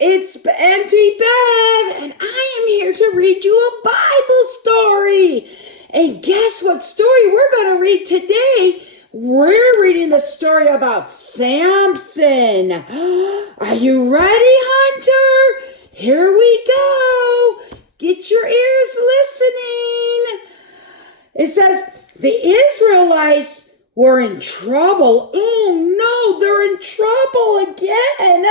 It's Auntie Bev, and I am here to read you a Bible story. And guess what story we're going to read today? We're reading the story about Samson. Are you ready, Hunter? Here we go. Get your ears listening. It says, the Israelites were in trouble. Oh no, they're in trouble again.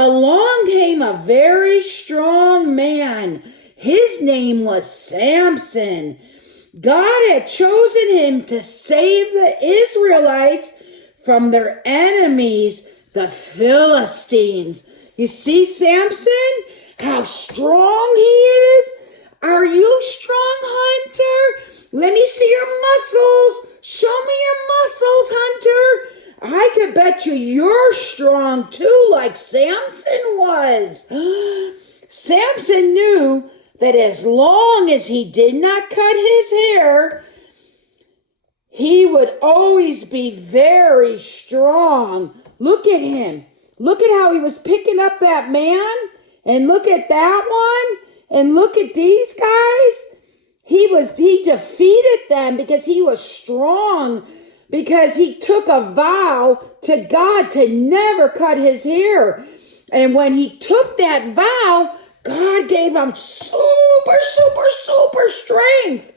Along came a very strong man. His name was Samson. God had chosen him to save the Israelites from their enemies, the Philistines. You see, Samson, how strong he is? Are you strong, Hunter? Let me see your muscles. Show me your muscles, Hunter. I could bet you're strong too, like Samson was. Samson knew that as long as he did not cut his hair, he would always be very strong. Look at him. Look at how he was picking up that man. And look at that one. And look at these guys. He defeated them because he was strong. Because he took a vow to God to never cut his hair. And when he took that vow, God gave him super strength.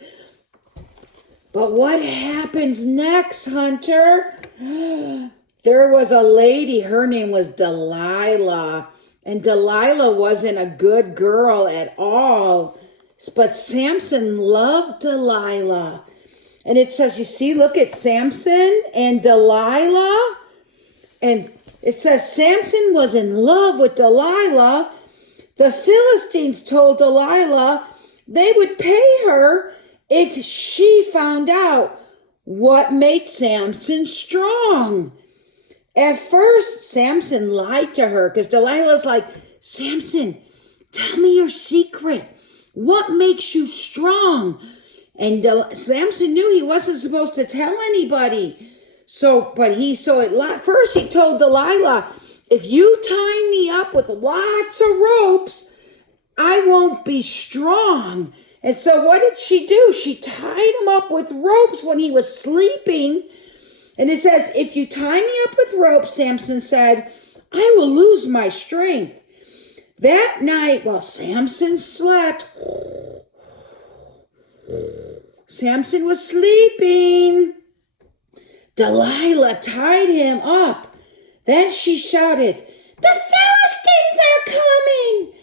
But what happens next, Hunter? There was a lady, her name was Delilah. And Delilah wasn't a good girl at all. But Samson loved Delilah. And it says, you see, look at Samson and Delilah. And it says Samson was in love with Delilah. The Philistines told Delilah they would pay her if she found out what made Samson strong. At first, Samson lied to her because Delilah's like, Samson, tell me your secret. What makes you strong? And Samson knew he wasn't supposed to tell anybody. First he told Delilah, if you tie me up with lots of ropes, I won't be strong. And so what did she do? She tied him up with ropes when he was sleeping. And it says, if you tie me up with ropes, Samson said, I will lose my strength. That night, while Samson slept, Samson was sleeping. Delilah tied him up. Then she shouted, the Philistines are coming.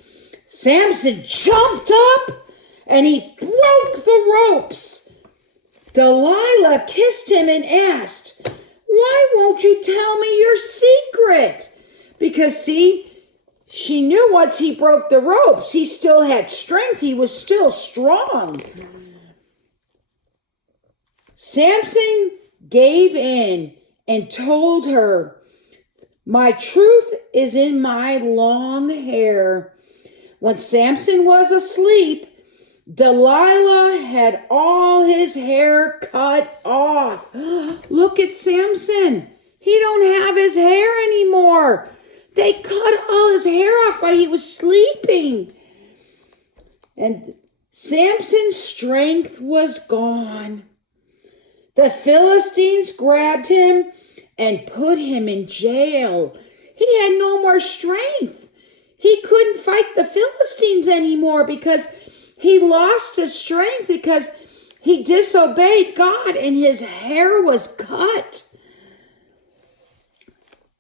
Samson jumped up and he broke the ropes. Delilah kissed him and asked, why won't you tell me your secret? Because, see, she knew once he broke the ropes, he still had strength. He was still strong. Samson gave in and told her, my truth is in my long hair. When Samson was asleep, Delilah had all his hair cut off. Look at Samson. He don't have his hair anymore. They cut all his hair off while he was sleeping. And Samson's strength was gone. The Philistines grabbed him and put him in jail. He had no more strength. He couldn't fight the Philistines anymore because he lost his strength because he disobeyed God and his hair was cut.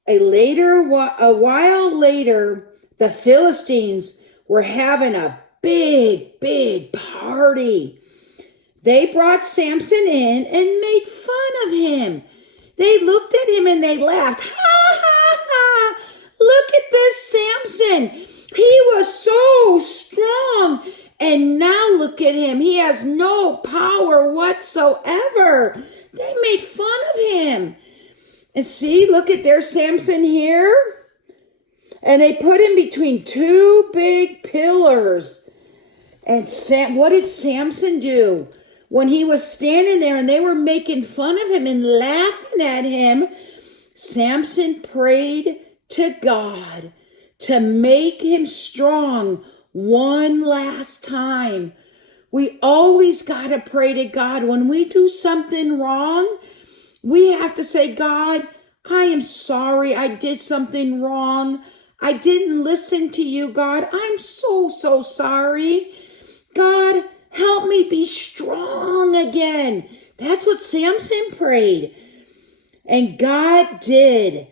A while later, the Philistines were having a big party. They brought Samson in and made fun of him. They looked at him and they laughed. Ha, ha, ha. Look at this Samson. He was so strong. And now look at him. He has no power whatsoever. They made fun of him. And see, look at their Samson here. And they put him between two big pillars. And what did Samson do? When he was standing there and they were making fun of him and laughing at him, Samson prayed to God to make him strong one last time. We always got to pray to God. When we do something wrong, we have to say, God, I am sorry I did something wrong. I didn't listen to you, God. I'm so sorry. God, help me be strong again. That's what Samson prayed. And God did.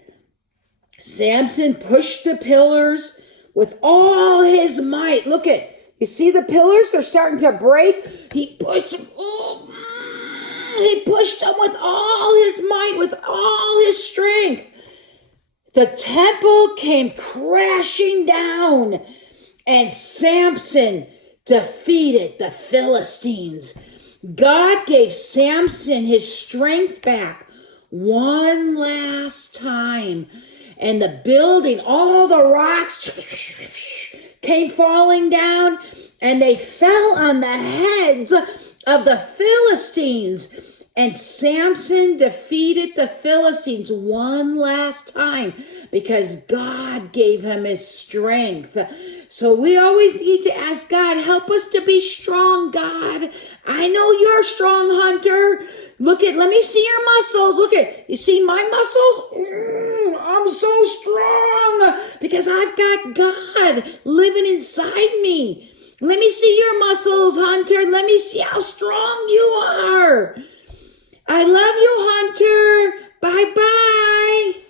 Samson pushed the pillars with all his might. Look at, you see the pillars? They're starting to break. He pushed them. He pushed them with all his might, with all his strength. The temple came crashing down, and Samson defeated the Philistines. God gave Samson his strength back one last time. And the building, all the rocks came falling down, and they fell on the heads of the Philistines. And Samson defeated the Philistines one last time because God gave him his strength. So we always need to ask God, help us to be strong, God. I know you're a strong hunter. Let me see your muscles. You see my muscles? I'm so strong because I've got God living inside me. Let me see your muscles, hunter. Let me see how strong you are. I love you, hunter. Bye-bye.